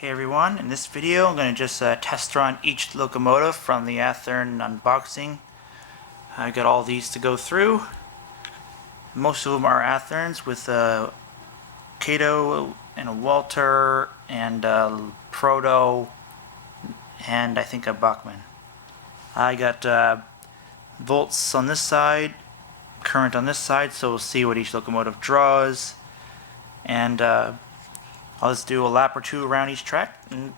Hey everyone, in this video I'm going to just test run each locomotive from the Athearn unboxing. I got all these to go through. Most of them are Athearns with a Kato and a Walter and a Proto and I think a Bachmann. I got volts on this side, current on this side, so we'll see what each locomotive draws. And I'll just do a lap or two around each track and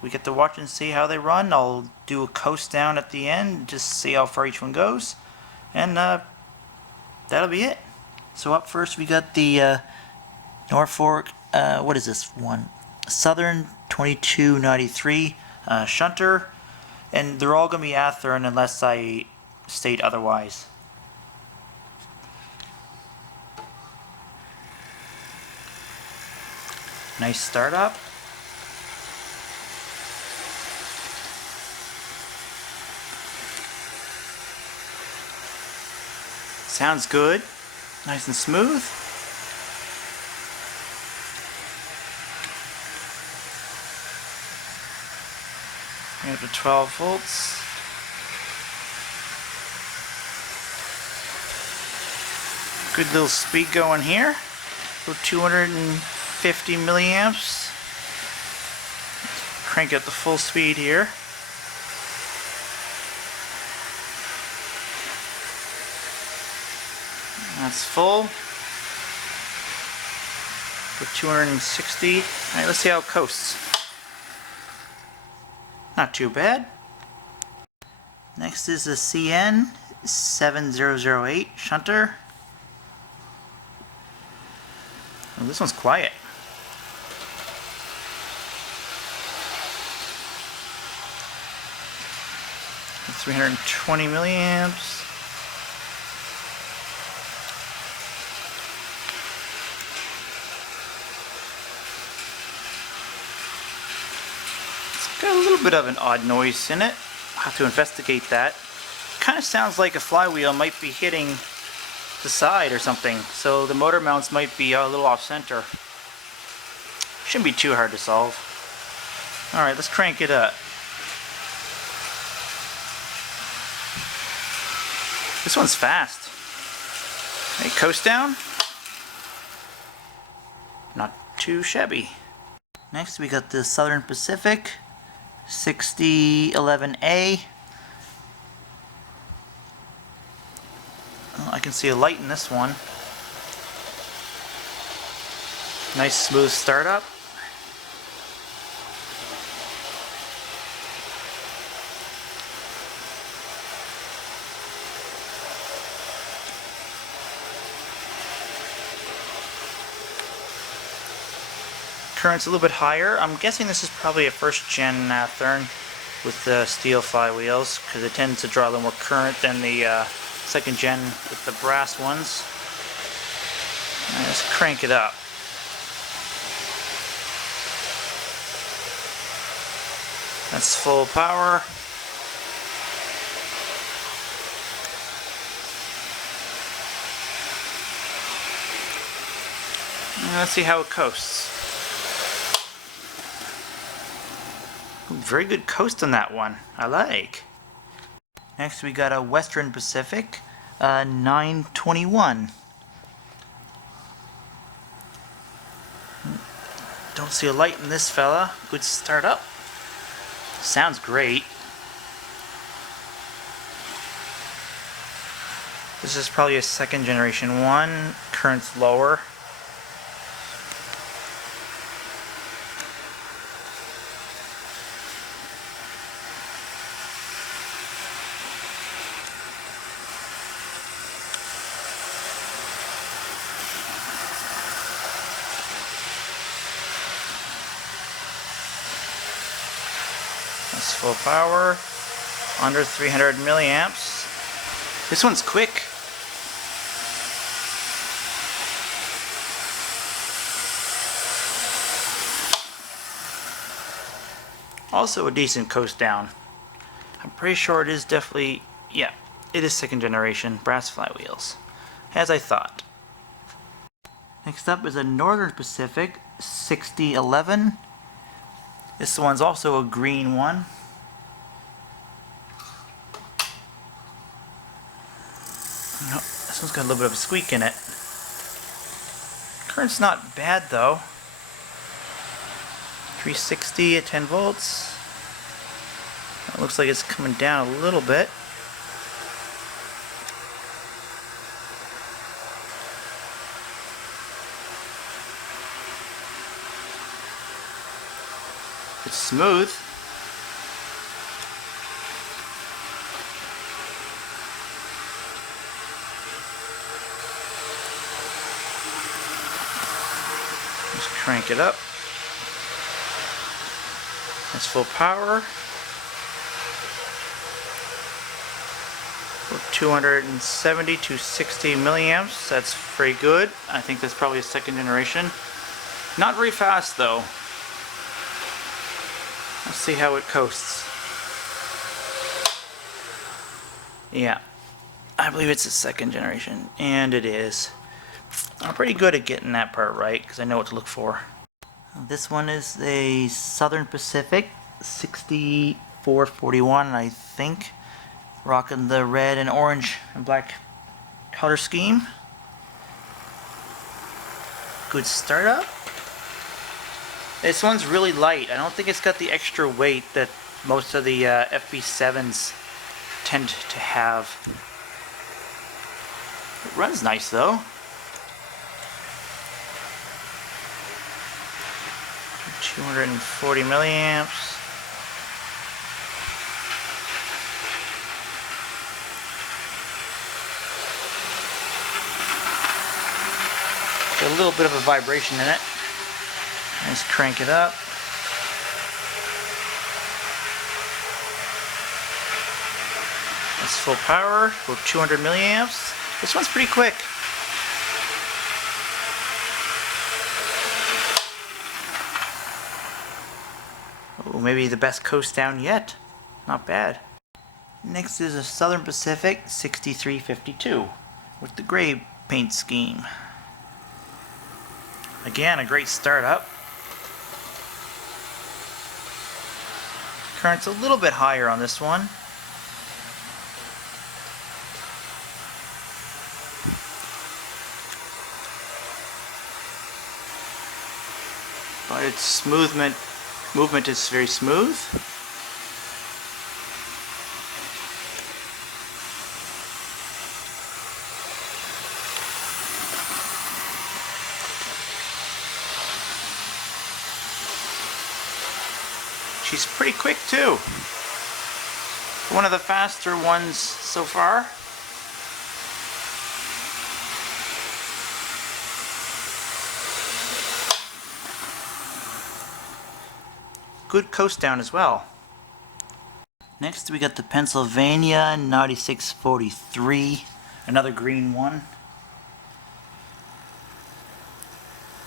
we get to watch and see how they run. I'll do a coast down at the end, just see how far each one goes, and that'll be it. So up first we got the Norfolk, what is this one? Southern 2293 shunter, and they're all going to be Athearn unless I state otherwise. Nice startup. Sounds good. Nice and smooth. We have the 12 volts. Good little speed going here. About 250 milliamps. Crank up the full speed here. That's full. For 260. Alright, let's see how it coasts. Not too bad. Next is the CN 7008 shunter. Oh, this one's quiet. That's 320 milliamps. It's got a little bit of an odd noise in it. I'll have to investigate that. Kind of sounds like a flywheel might be hitting the side or something, so the motor mounts might be a little off center. Shouldn't be too hard to solve. Alright, let's crank it up. This one's fast. Hey, coast down. Not too shabby. Next we got the Southern Pacific 6011A. I can see a light in this one. Nice smooth startup. Current's a little bit higher. I'm guessing this is probably a first gen Athearn with the steel flywheels because it tends to draw a little more current than the second gen with the brass ones. Right, let's crank it up. That's full power. And let's see how it coasts. Very good coast on that one. I like. Next we got a Western Pacific 921. Don't see a light in this fella. Good start up. Sounds great. This is probably a second generation one. Current's lower. That's full power, under 300 milliamps. This one's quick. Also a decent coast down. I'm pretty sure it is definitely, yeah, it is second generation brass flywheels, as I thought. Next up is a Northern Pacific 6011 This one's also a green one. No, this one's got a little bit of a squeak in it. Current's not bad though. 360 at 10 volts. It looks like it's coming down a little bit. It's smooth. Just crank it up. That's full power. 270 to 60 milliamps. That's pretty good. I think that's probably a second generation. Not very fast though. Let's see how it coasts. Yeah, I believe it's a second generation, and it is. I'm pretty good at getting that part right because I know what to look for. This one is a Southern Pacific 6441, I think. Rocking the red and orange and black color scheme. Good startup. This one's really light. I don't think it's got the extra weight that most of the FB7s tend to have. It runs nice though. 240 milliamps. Got a little bit of a vibration in it. Let's crank it up. That's full power, about 200 milliamps. This one's pretty quick. Oh, maybe the best coast down yet. Not bad. Next is a Southern Pacific 6352 with the gray paint scheme. Again, a great startup. Current's a little bit higher on this one. But its movement is very smooth. She's pretty quick too. One of the faster ones so far. Good coast down as well. Next we got the Pennsylvania 9643, another green one.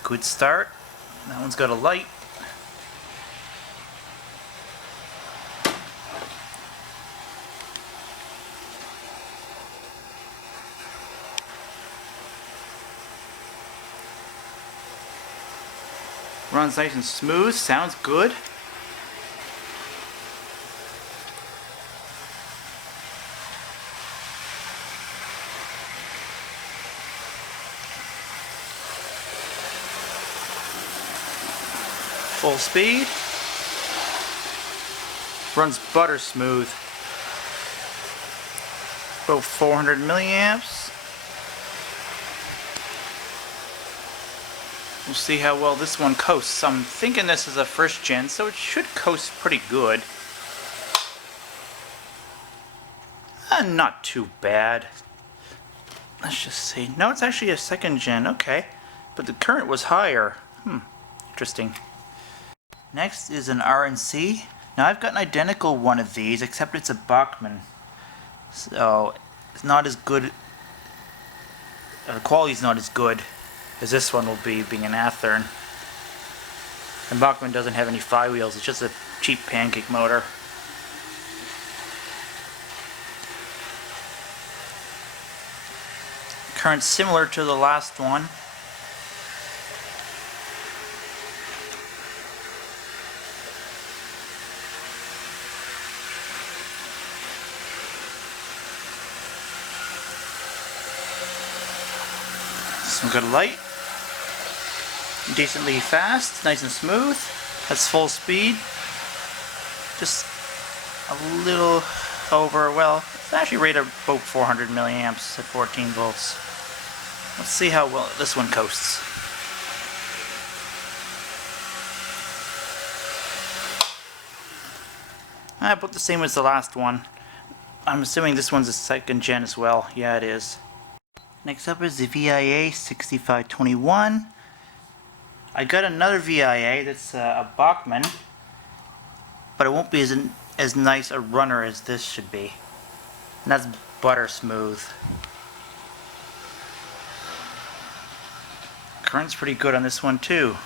Good start. That one's got a light. Runs nice and smooth, sounds good. Full speed. Runs butter smooth. About 400 milliamps. We'll see how well this one coasts. I'm thinking this is a first gen, so it should coast pretty good. Not too bad. Let's just see. No, it's actually a second gen, okay. But the current was higher. Interesting. Next is an RNC. Now I've got an identical one of these, except it's a Bachmann. So it's not as good. The quality's not as good as this one will be, being an Athearn. And Bachmann doesn't have any flywheels, it's just a cheap pancake motor. Current similar to the last one. Some good light. Decently fast, nice and smooth. That's full speed. Just a little over, well, it's actually rated about 400 milliamps at 14 volts. Let's see how well this one coasts. About the same as the last one. I'm assuming this one's a second gen as well. Yeah, it is. Next up is the VIA 6521. I got another VIA that's a Bachmann, but it won't be as nice a runner as this should be. And that's butter smooth. Current's pretty good on this one too.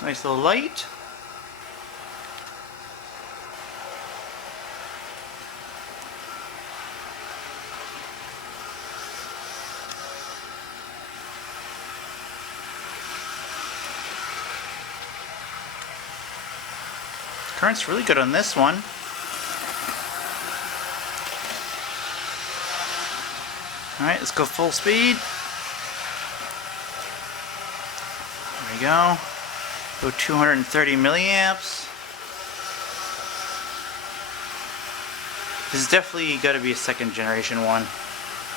Nice little light. Current's really good on this one. Alright, let's go full speed. There we go. Go 230 milliamps. This is definitely got to be a second generation one.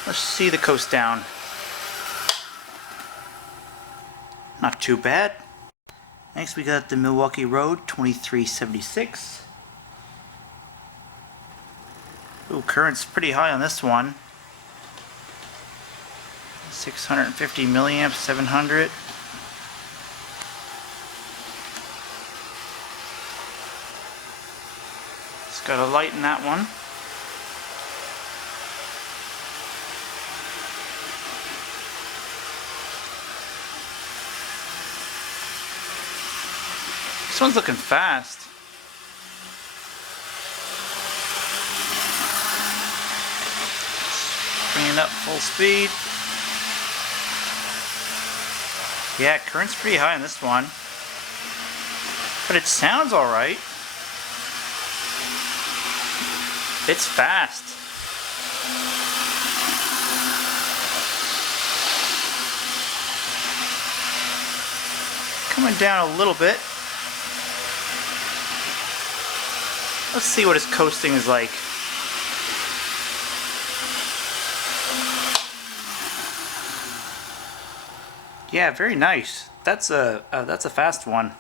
Let's see the coast down. Not too bad. Next we got the Milwaukee Road 2376. Ooh, current's pretty high on this one. 650 milliamps, 700. It's got a light in that one. This one's looking fast. Bringing up full speed. Yeah, current's pretty high on this one. But it sounds alright. It's fast. Coming down a little bit. Let's see what his coasting is like. Yeah, very nice. That's a fast one.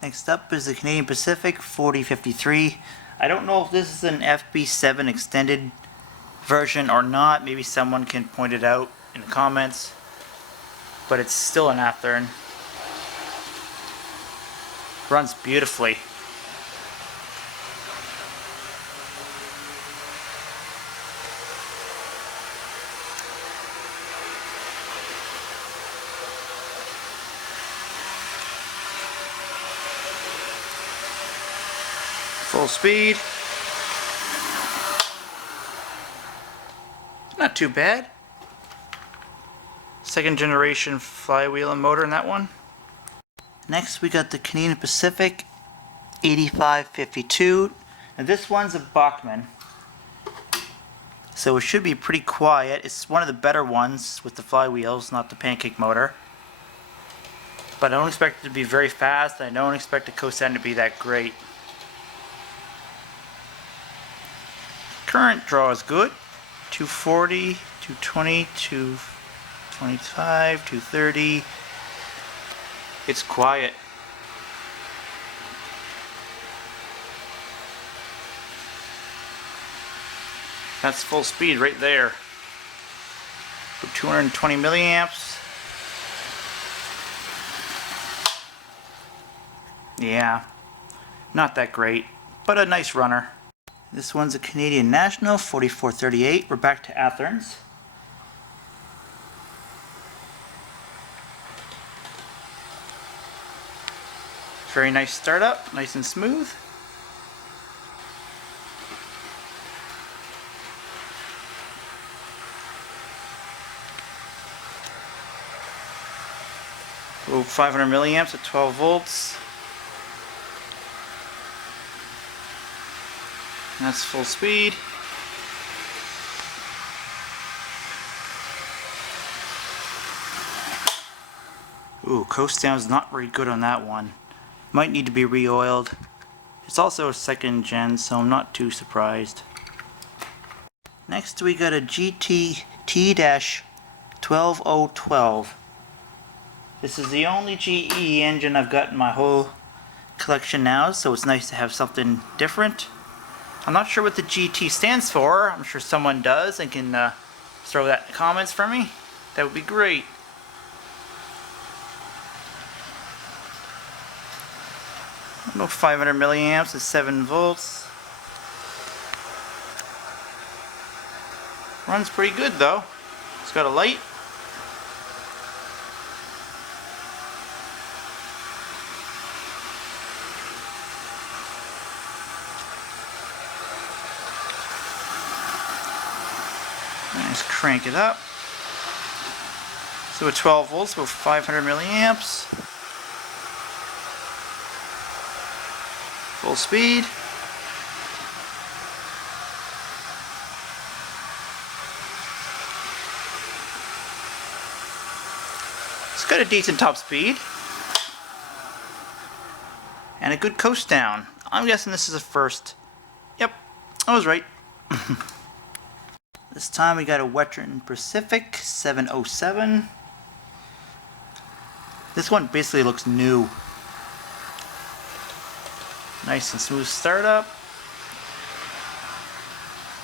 Next up is the Canadian Pacific 4053. I don't know if this is an FB7 extended version or not. Maybe someone can point it out in the comments. But it's still an Athearn. Runs beautifully. Full speed. Not too bad. Second generation flywheel and motor in that one. Next we got the Canadian Pacific 8552. And this one's a Bachmann. So it should be pretty quiet. It's one of the better ones with the flywheels, not the pancake motor. But I don't expect it to be very fast. I don't expect the coast end to be that great. Current draw is good. 240, 220, 225, 230. It's quiet. That's full speed right there. 220 milliamps. Yeah, not that great, but a nice runner. This one's a Canadian National 4438. We're back to Athearns. Very nice startup, nice and smooth. Oh, 500 milliamps at 12 volts. That's full speed. Ooh, coast down is not very good on that one. Might need to be re-oiled. It's also a second gen, so I'm not too surprised. Next we got a GT T-12012. This is the only GE engine I've got in my whole collection now, so it's nice to have something different. I'm not sure what the GT stands for. I'm sure someone does and can throw that in the comments for me. That would be great. About 500 milliamps at 7 volts. Runs pretty good though. It's got a light. Let's crank it up. So at 12 volts, about 500 milliamps. Full speed. It's got a decent top speed. And a good coast down. I'm guessing this is a first. Yep, I was right. This time we got a Western Pacific 707. This one basically looks new. Nice and smooth startup.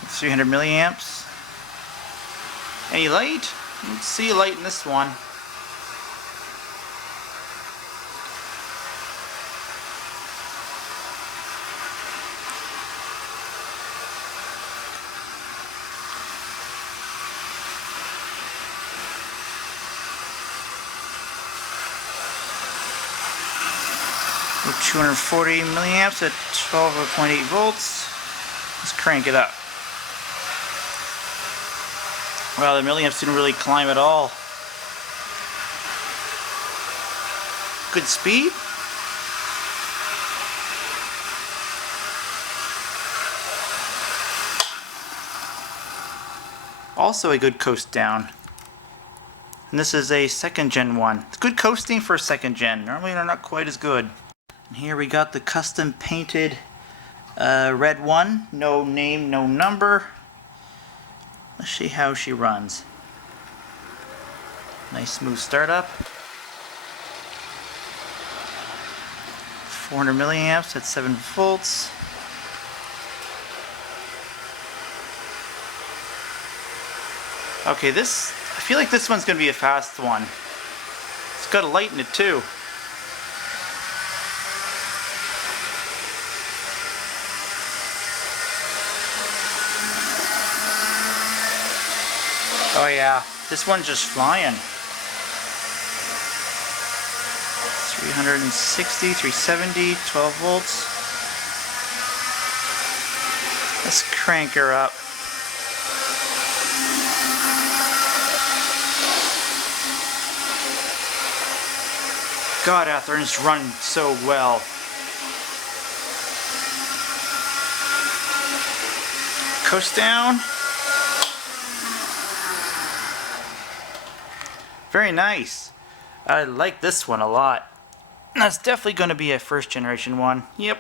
300 milliamps. Any light? Let's see a light in this one. With 240 milliamps at 12.8 volts. Let's crank it up. Wow, the milliamps didn't really climb at all. Good speed. Also a good coast down. And this is a second gen one. It's good coasting for a second gen. Normally they're not quite as good. And here we got the custom painted red one. No name, no number. Let's see how she runs. Nice smooth startup. 400 milliamps at 7 volts. Okay, I feel like this one's going to be a fast one. It's got a light in it too. Oh yeah, this one's just flying. 360, 370, 12 volts. Let's crank her up. God, Athearn's run so well. Coast down. Very nice. I like this one a lot. That's definitely going to be a first generation one. Yep.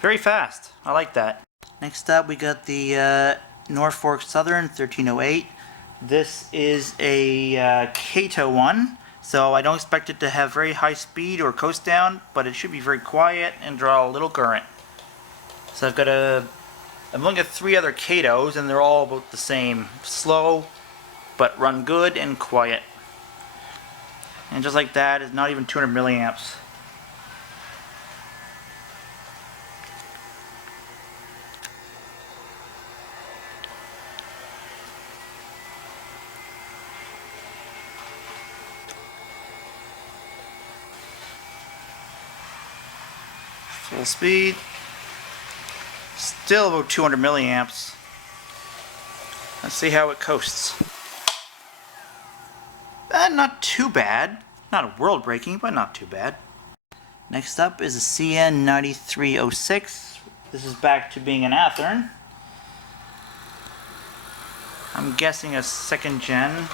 Very fast. I like that. Next up we got the Norfolk Southern 1308. This is a Kato one. So I don't expect it to have very high speed or coast down, but it should be very quiet and draw a little current. So I'm looking at 3 other Katos and they're all about the same. Slow, but run good and quiet. And just like that, it's not even 200 milliamps. Full speed. Still about 200 milliamps. Let's see how it coasts. Not too bad. Not world breaking, but not too bad. Next up is a CN9306. This is back to being an Athearn. I'm guessing a second gen.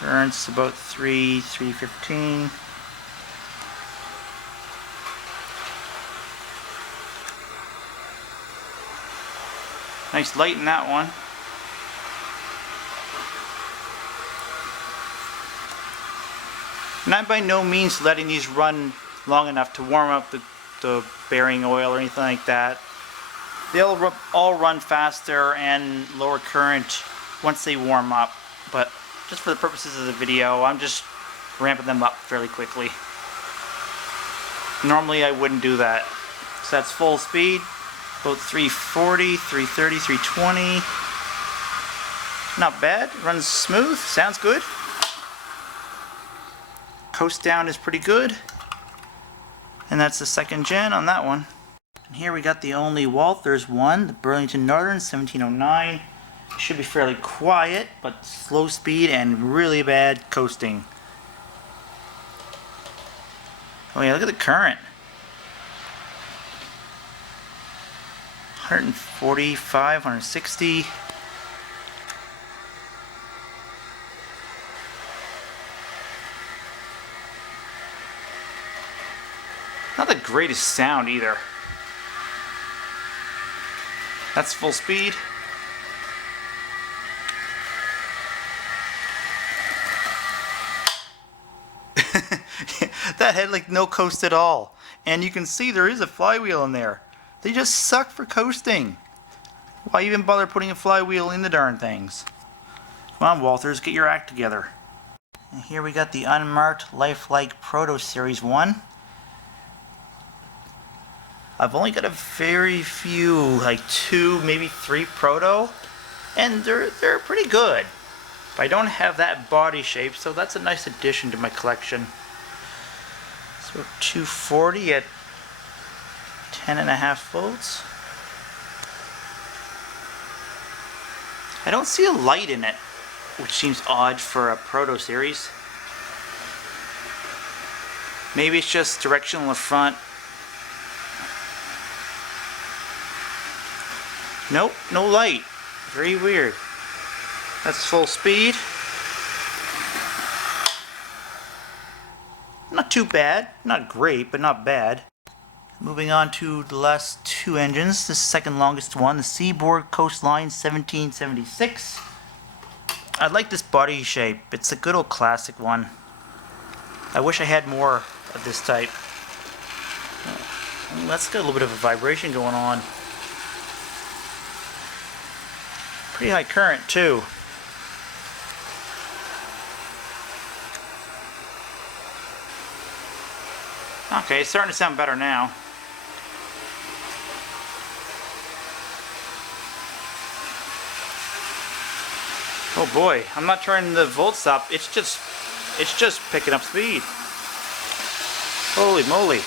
Current's about 315. Nice light in that one. And I'm by no means letting these run long enough to warm up the bearing oil or anything like that. They'll all run faster and lower current once they warm up, but just for the purposes of the video, I'm just ramping them up fairly quickly. Normally I wouldn't do that. So that's full speed, about 340, 330, 320. Not bad, runs smooth, sounds good. Coast down is pretty good. And that's the second gen on that one. And here we got the only Walthers one, the Burlington Northern 1709. Should be fairly quiet, but slow speed and really bad coasting. Oh yeah, look at the current. 145, 160. Not the greatest sound either. That's full speed. That had like no coast at all. And you can see there is a flywheel in there. They just suck for coasting. Why even bother putting a flywheel in the darn things? Come on, Walthers, get your act together. And here we got the unmarked Lifelike Proto Series 1. I've only got a very few, like 2, maybe 3 Proto, and they're pretty good. But I don't have that body shape, so that's a nice addition to my collection. So 240 at 10.5 volts. I don't see a light in it, which seems odd for a Proto series. Maybe it's just directional in the front. Nope, no light. Very weird. That's full speed. Not too bad. Not great, but not bad. Moving on to the last 2 engines. The second longest one, the Seaboard Coastline 1776. I like this body shape. It's a good old classic one. I wish I had more of this type. Let's get a little bit of a vibration going on. Pretty high current too. Okay, it's starting to sound better now. Oh boy, I'm not turning the volts up. It's just picking up speed. Holy moly.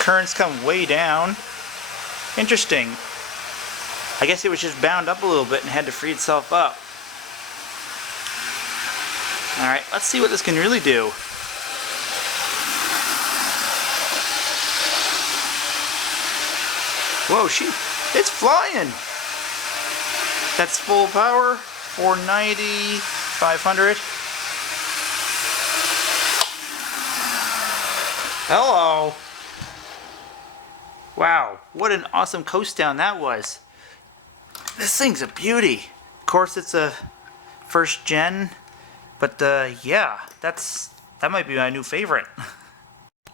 Currents come way down. Interesting. I guess it was just bound up a little bit and had to free itself up. Alright, let's see what this can really do. Whoa, it's flying! That's full power, 490, 500. Hello! Wow, what an awesome coast down that was. This thing's a beauty. Of course, it's a first gen, but yeah, that might be my new favorite.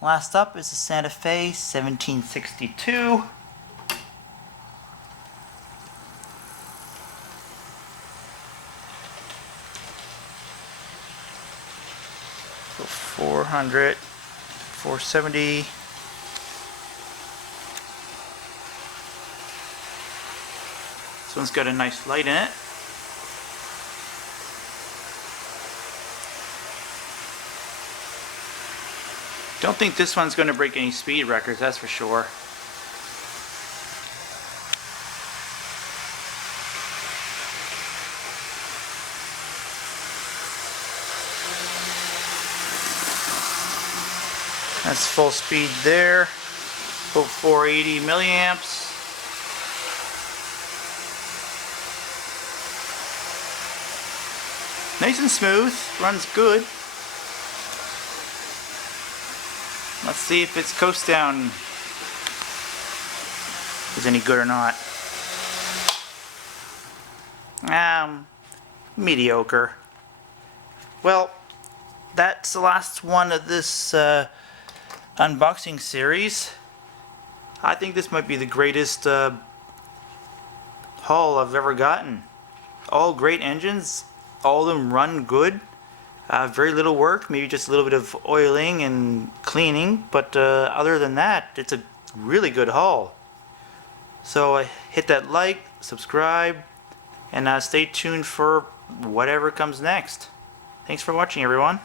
Last up is the Santa Fe 1762. So 400, 470. This one's got a nice light in it. Don't think this one's going to break any speed records, that's for sure. That's full speed there, about 480 milliamps. Nice and smooth, runs good. Let's see if its coast down is any good or not. Mediocre. Well, that's the last one of this unboxing series. I think this might be the greatest haul I've ever gotten. All great engines, all of them run good. Very little work, maybe just a little bit of oiling and cleaning, but other than that, it's a really good haul. So hit that like, subscribe, and stay tuned for whatever comes next. Thanks for watching, everyone.